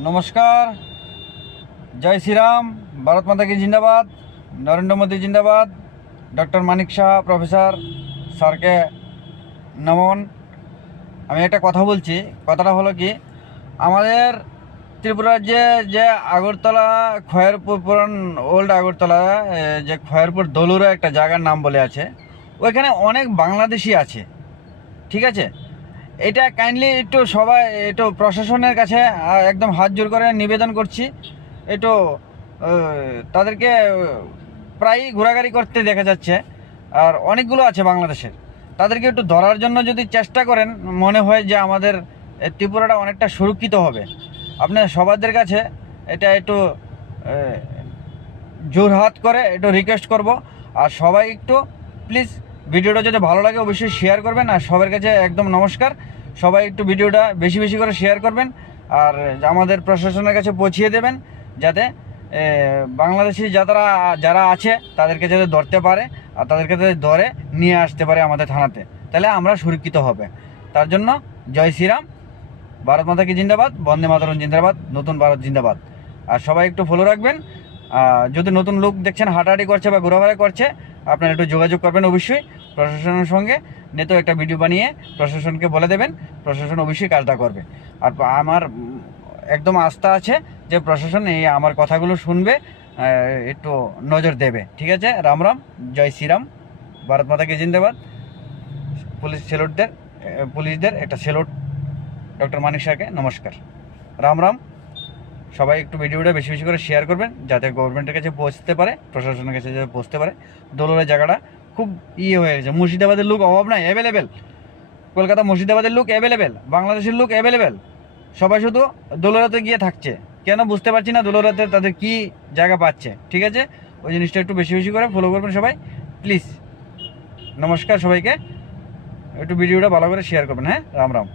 নমস্কার, জয় শ্রীরাম, ভারত মাতা কি জিন্দাবাদ, নরেন্দ্র মোদী জিন্দাবাদ, ডক্টর মানিক সাহা প্রফেসর স্যারকে নমন। আমি একটা কথা বলছি, কথাটা হলো কি, আমাদের ত্রিপুরার যে আগরতলা খয়েরপুর পুরান ওল্ড আগরতলা, যে খয়েরপুর দলুরা একটা জায়গার নাম বলে আছে, ওইখানে অনেক বাংলাদেশি আছে, ঠিক আছে। এটা কাইন্ডলি একটু সবাই একটু প্রশাসনের কাছে একদম হাত জোর করে নিবেদন করছি, একটু তাদেরকে প্রায়ই ঘোরাঘুরি করতে দেখা যাচ্ছে, আর অনেকগুলো আছে বাংলাদেশের, তাদেরকে একটু ধরার জন্য যদি চেষ্টা করেন, মনে হয় যে আমাদের ত্রিপুরাটা অনেকটা সুরক্ষিত হবে। আপনার সবাদের কাছে এটা একটু জোরহাত করে একটু রিকোয়েস্ট করব, আর সবাই একটু প্লিজ ভিডিওটা যদি ভালো লাগে অবশ্যই শেয়ার করবেন। আর সবার কাছে একদম নমস্কার, সবাই একটু ভিডিওটা বেশি বেশি করে শেয়ার করবেন, আর আমাদের প্রশাসনের কাছে পৌঁছিয়ে দেবেন, যাতে বাংলাদেশি যারা আছে তাদেরকে যাতে ধরতে পারে, আর তাদেরকে যাতে ধরে নিয়ে আসতে পারে আমাদের থানাতে, তাহলে আমরা সুরক্ষিত হবে। তার জন্য জয় শ্রীরাম, ভারত মাতা কি জিন্দাবাদ, বন্দে মাতরম জিন্দাবাদ, নতুন ভারত জিন্দাবাদ। আর সবাই একটু ফলো রাখবেন। যদি নতুন লোক দেখছেন হাঁটাহাঁটি করছে বা ঘোরাফেরা করছে, আপনারা একটু যোগাযোগ করবেন অবশ্যই প্রশাসনের সঙ্গে, নিয়ে তো একটা ভিডিও বানিয়ে প্রশাসনকে বলে দেবেন, প্রশাসন অবশ্যই কাজটা করবে। আর আমার একদম আস্থা আছে যে প্রশাসন এই আমার কথাগুলো শুনবে, একটু নজর দেবে। ঠিক আছে, রাম রাম, জয় শ্রীরাম, ভারত মাতা কি জিন্দাবাদ। পুলিশদের একটা সেলুট, ডক্টর মানিক শাহকে নমস্কার, রাম রাম। সবাই একটু ভিডিওটা বেশি বেশি করে শেয়ার করবেন, যাতে গভর্নমেন্টের কাছে পৌঁছতে পারে, প্রশাসনের কাছে যাতে পৌঁছতে পারে। দোলের জায়গাটা খুব হয়ে গেছে, মুর্শিদাবাদের লোক অভাব নাই, অ্যাভেলেবেল। কলকাতা মুর্শিদাবাদের লোক অ্যাভেলেবেল, বাংলাদেশের লোক অ্যাভেলেবেল। সবাই শুধু দোলরাতে গিয়ে থাকছে, কেন বুঝতে পারছি না দোলরাতে তাদের কি জায়গা পাচ্ছে। ঠিক আছে, ওই জিনিসটা একটু বেশি বেশি করে ফলো করবেন সবাই প্লিজ। নমস্কার সবাইকে, একটু ভিডিওটা ভালো করে শেয়ার করবেন। হ্যাঁ, রাম রাম।